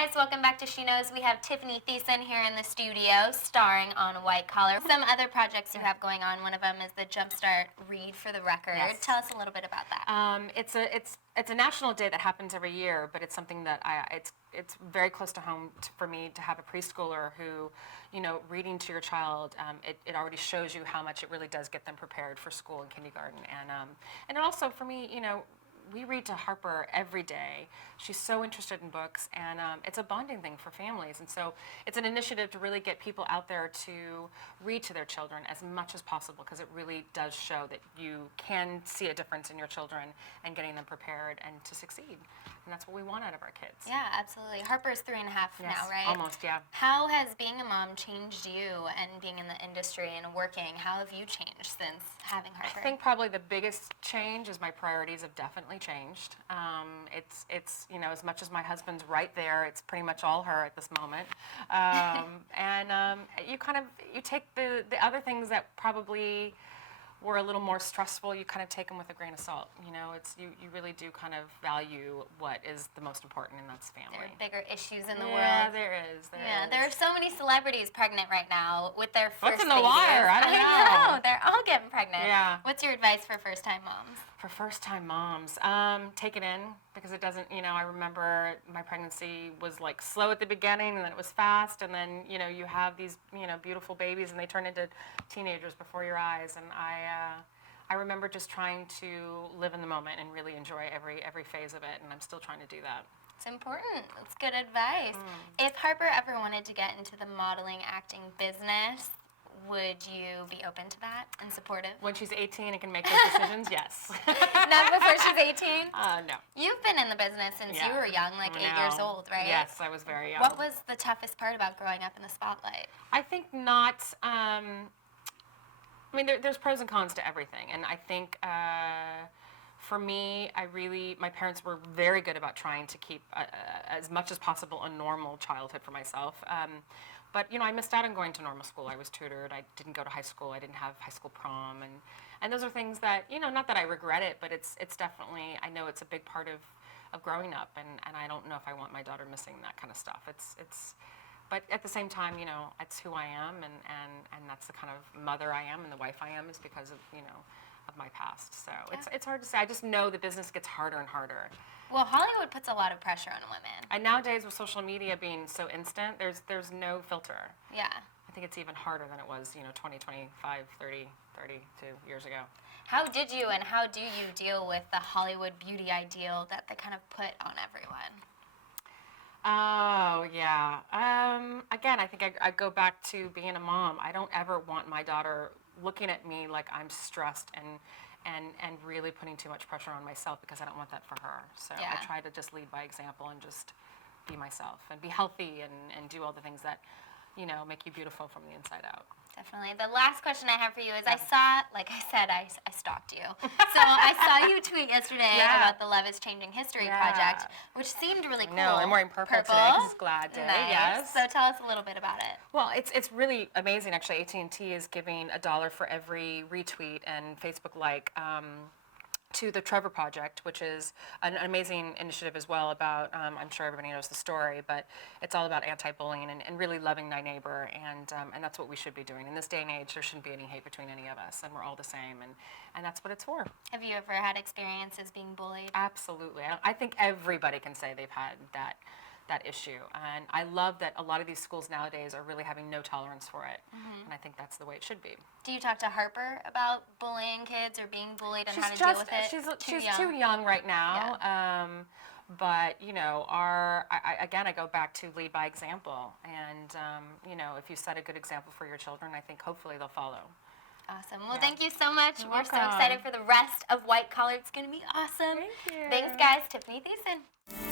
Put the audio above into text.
guys, welcome back to She Knows. We have Tiffani Thiessen here in the studio, starring on White Collar. Some other projects you have going on. One of them is the Jumpstart Read for the Record. Yes. Tell us a little bit about that. It's a national day that happens every year, but it's something that it's very close to home for me to have a preschooler who, reading to your child. It already shows you how much it really does get them prepared for school and kindergarten, and also for me, we read to Harper every day. She's so interested in books, and it's a bonding thing for families. And so it's an initiative to really get people out there to read to their children as much as possible, because it really does show that you can see a difference in your children and getting them prepared and to succeed. And that's what we want out of our kids. Yeah, absolutely. Harper's 3.5 now, right? Almost, yeah. How has being a mom changed you, and being in the industry and working? How have you changed since having Harper? I think probably the biggest change is my priorities have definitely changed. It's as much as my husband's right there, it's pretty much all her at this moment. You take the other things that probably were a little more stressful, you kind of take them with a grain of salt. You really do kind of value what is the most important, and that's family. There are bigger issues in the world. Yeah, there is. There are so many celebrities pregnant right now with their first What's in the babies. wire? I don't know. I know. They're all getting pregnant. Yeah. What's your advice for first-time moms? For first-time moms, take it in, because it doesn't, I remember my pregnancy was like slow at the beginning, and then it was fast, and then, you have these, beautiful babies, and they turn into teenagers before your eyes, and I remember just trying to live in the moment and really enjoy every phase of it, and I'm still trying to do that. It's important. That's good advice. If Harper ever wanted to get into the modeling, acting business, would you be open to that and supportive? When she's 18 and can make those decisions, yes. Not before she's 18? No. You've been in the business since you were young, like 8 years old, right? Yes, I was very young. What was the toughest part about growing up in the spotlight? I think not. There's pros and cons to everything, and I think for me, my parents were very good about trying to keep as much as possible a normal childhood for myself. But I missed out on going to normal school. I was tutored. I didn't go to high school. I didn't have high school prom, and those are things that not that I regret it, but it's definitely, I know it's a big part of growing up, and I don't know if I want my daughter missing that kind of stuff. But at the same time, it's who I am, and that's the kind of mother I am and the wife I am, is because of of my past. So it's hard to say. I just know the business gets harder and harder. Well, Hollywood puts a lot of pressure on women. And nowadays, with social media being so instant, there's no filter. Yeah. I think it's even harder than it was, 20, 25, 30, 32 years ago. How did you and how do you deal with the Hollywood beauty ideal that they kind of put on everyone? Oh, yeah. Again, I think I go back to being a mom. I don't ever want my daughter looking at me like I'm stressed and really putting too much pressure on myself, because I don't want that for her. So Yeah. I try to just lead by example and just be myself and be healthy and do all the things that, make you beautiful from the inside out. Definitely. The last question I have for you is, I saw, like I said, I stalked you. So I saw you tweet yesterday about the Love is Changing History project, which seemed really cool. No, I'm wearing purple today because it's Glad Day. Nice. Yes. So tell us a little bit about it. Well, it's really amazing, actually. AT&T is giving $1 for every retweet and Facebook like to the Trevor Project, which is an amazing initiative as well about, I'm sure everybody knows the story, but it's all about anti-bullying and really loving thy neighbor, and that's what we should be doing. In this day and age, there shouldn't be any hate between any of us, and we're all the same, and that's what it's for. Have you ever had experiences being bullied? Absolutely. I think everybody can say they've had that issue, and I love that a lot of these schools nowadays are really having no tolerance for it, and I think that's the way it should be. Do you talk to Harper about bullying kids or being bullied and how to deal with it? She's too young right now, but I go back to lead by example, and if you set a good example for your children, I think hopefully they'll follow. Awesome. Well, thank you so much. You're We're so welcome. excited for the rest of White Collar. It's going to be awesome. Thank you. Thanks, guys. Tiffani Thiessen.